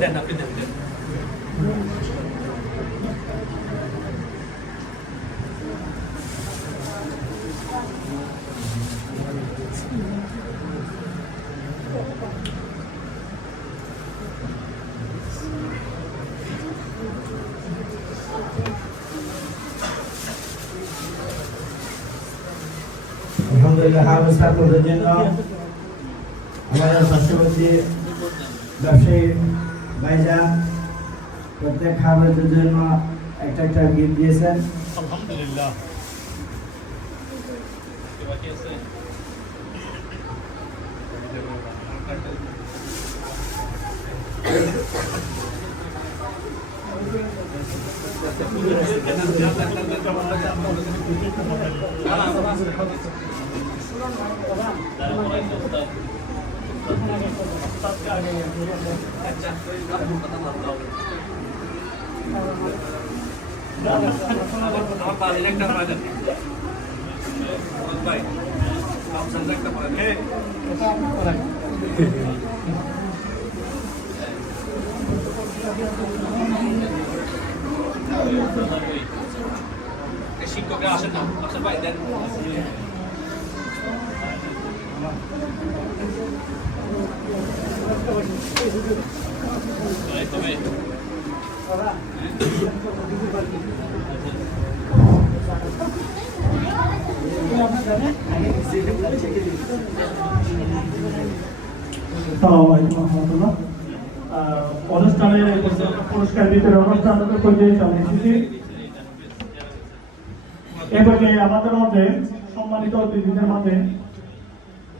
দেন আপনি দেন দেন আলহামদুলিল্লাহ অবস্থা করবার জন্য আমাদের পার্শ্ববর্তী ব্যবসায়ী ভাইজান প্রত্যেক খাবারের জন্য একটা একটা গিফট দিয়েছেন। আলহামদুলিল্লাহ। বাকি শিক্ষকরা আসেন না। আসেন ভাই দেন। অনুষ্ঠানের পুরস্কার বিতরণ অনুষ্ঠান এসেছি আমাদের মধ্যে সম্মানিত অতিথিদের মধ্যে